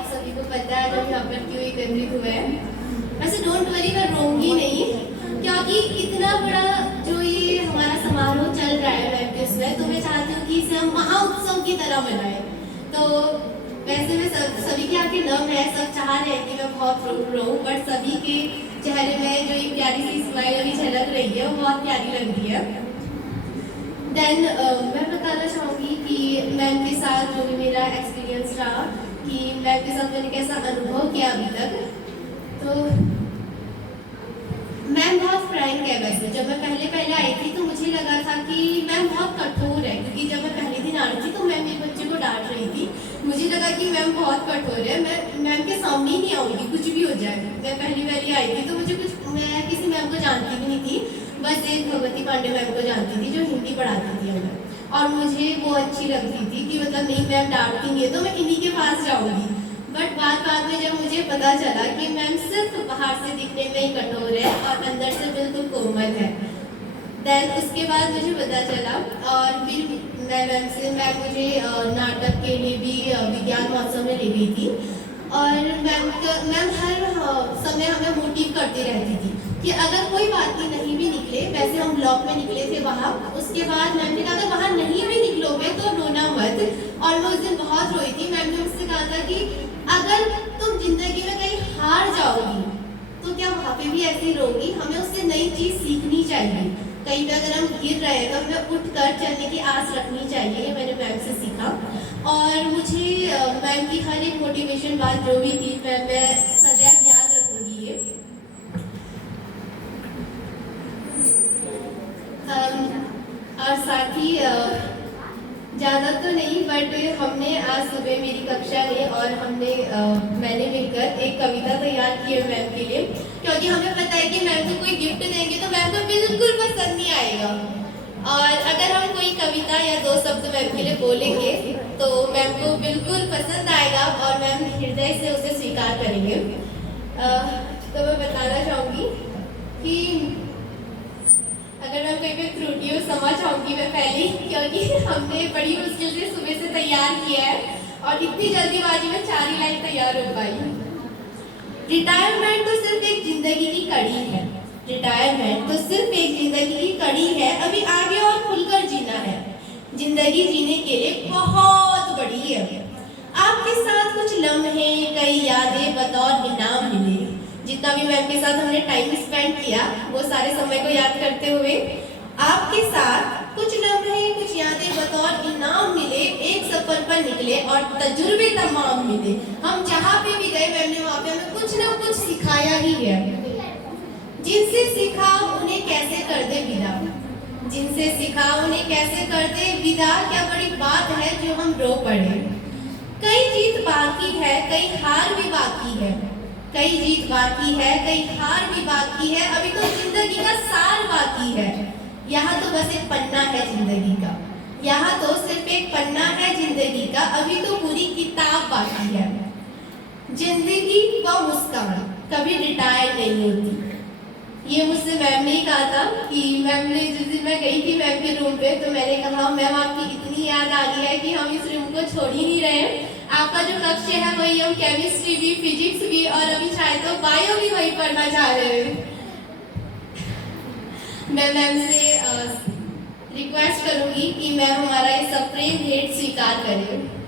आप सभी को पता है जब यहाँ पर क्यों एकत्रित हुए हैं। वैसे डोंट वरी, मैं रोऊंगी नहीं, क्योंकि इतना बड़ा जो ये हमारा समारोह चल रहा है मैम के उसमें, तो मैं चाहती हूँ कि इसे हम महाउत्सव की तरह मनाएं। तो वैसे मैं सभी के आगे नम है, सब चाह रहे हैं कि मैं बहुत रोऊं, बट सभी के चेहरे में जो एक प्यारी सी स्माइल अभी झलक रही है वो बहुत प्यारी लग रही है। देन मैं बताना चाहूँगी कि मैम के साथ जो भी मेरा एक्सपीरियंस रहा, कि मैम के साथ मैंने कैसा अनुभव किया अभी तक। तो मैम बहुत फ्रैंक है। वैसे जब मैं पहले आई थी तो मुझे लगा था कि मैम बहुत कठोर है, क्योंकि जब मैं पहले दिन आ रही थी तो मैम एक बच्चे को डांट रही थी। मुझे लगा कि मैम बहुत कठोर है, मैं मैम के सामने ही नहीं आऊँगी कुछ भी हो जाए। मैं पहली आई थी तो मैं किसी मैम को जानती भी नहीं थी, बस एक भगवती पांडे मैम को जानती थी जो हिंदी पढ़ाती थी हमें, और मुझे वो अच्छी लगती थी कि मतलब नहीं मैम डांटती है तो मैं इन्हीं के पास जाऊँगी। बट बाद में जब मुझे पता चला कि मैम सिर्फ बाहर से दिखने में ही कठोर है और अंदर से बिल्कुल कोमल है, देन उसके बाद मुझे पता चला। और फिर मैम मुझे नाटक के लिए भी विज्ञान महोत्सव में ले गई थी, और मैम हर समय हमें मोटिव करती रहती थी कि अगर कोई बात नहीं भी निकले, वैसे हम ब्लॉक में निकले थे वहाँ, उसके बाद मैम ने कहा अगर वहाँ नहीं भी निकलोगे तो रोना मत। और मैं उस दिन बहुत रोई थी। मैम ने मुझसे कहा था कि अगर तुम जिंदगी में कहीं हार जाओगी तो क्या वहाँ पे भी ऐसे ही रहोगी, हमें उससे नई चीज़ सीखनी चाहिए। कहीं पे अगर हम गिर रहे हैं तो हमें उठकर चलने की आस रखनी चाहिए, ये मैंने मैम से सीखा। और मुझे मैम की हर एक मोटिवेशन बात जो भी थी मैं सदैव याद रखूंगी ये। और साथ ही ज़्यादा तो नहीं, बट हमने आज सुबह मेरी कक्षा में और मैंने मिलकर एक कविता तैयार की है मैम के लिए, क्योंकि हमें पता है कि मैम को कोई गिफ्ट देंगे तो मैम को बिल्कुल पसंद नहीं आएगा, और अगर हम कोई कविता या दो शब्द मैम के लिए बोलेंगे तो मैम को बिल्कुल पसंद आएगा और मैम हृदय से उसे स्वीकार करेंगे। तो मैं बताना चाहूँगी कि अगर मैं कहीं पे त्रुटियों क्षमा चाहूँगी मैं पहले, क्योंकि हमने बड़ी मुश्किल से सुबह से तैयार किया है और इतनी जल्दीबाजी में 4 ही लाइन तैयार हो पाई। रिटायरमेंट तो सिर्फ एक जिंदगी की कड़ी है, रिटायरमेंट तो सिर्फ एक जिंदगी की कड़ी है, अभी आगे और खुलकर जीना है, जिंदगी जीने के लिए बहुत बड़ी है। आपके साथ कुछ लम्हे कई यादें बतौर इनाम मिले, जितना भी मैम के साथ हमने टाइम स्पेंड किया वो सारे समय को याद करते हुए आपके साथ कुछ लम्हे कुछ यादें बतौर इनाम मिले, एक सफर पर निकले और तजुर्बे तमाम मिले। हम जहाँ पे भी गए मैम ने वहाँ पे हमें कुछ ना कुछ सिखाया ही है। जिनसे सीखा उन्हें कैसे कर दे विदा, जिनसे सीखा उन्हें कैसे कर दे विदा, क्या बड़ी बात है जो हम रो पड़े। कई जीत बाकी है कई हार भी बाकी है, कई जीत बाकी है कई हार भी बाकी है, अभी तो जिंदगी का सार बाकी है, यहाँ तो बस एक पन्ना है जिंदगी का, यहाँ तो सिर्फ एक पन्ना है जिंदगी का, अभी तो पूरी किताब बाकी है। जिंदगी व मुस्कान कभी रिटायर नहीं होती, ये मुझसे मैम ने ही कहा था कि मैम ने जिस दिन मैं गई थी मैम के रूम पे तो मैंने कहा मैम आपकी इतनी याद आ रही है कि हम इस रूम को छोड़ ही नहीं रहे हैं, आपका जो कक्ष है वही हम केमिस्ट्री भी फिजिक्स भी और अभी शायद तो बायो भी वही पढ़ना चाह रहे हैं। मैं मैम से रिक्वेस्ट करूंगी कि मैम हमारा ये सब प्रेम भेंट स्वीकार करें।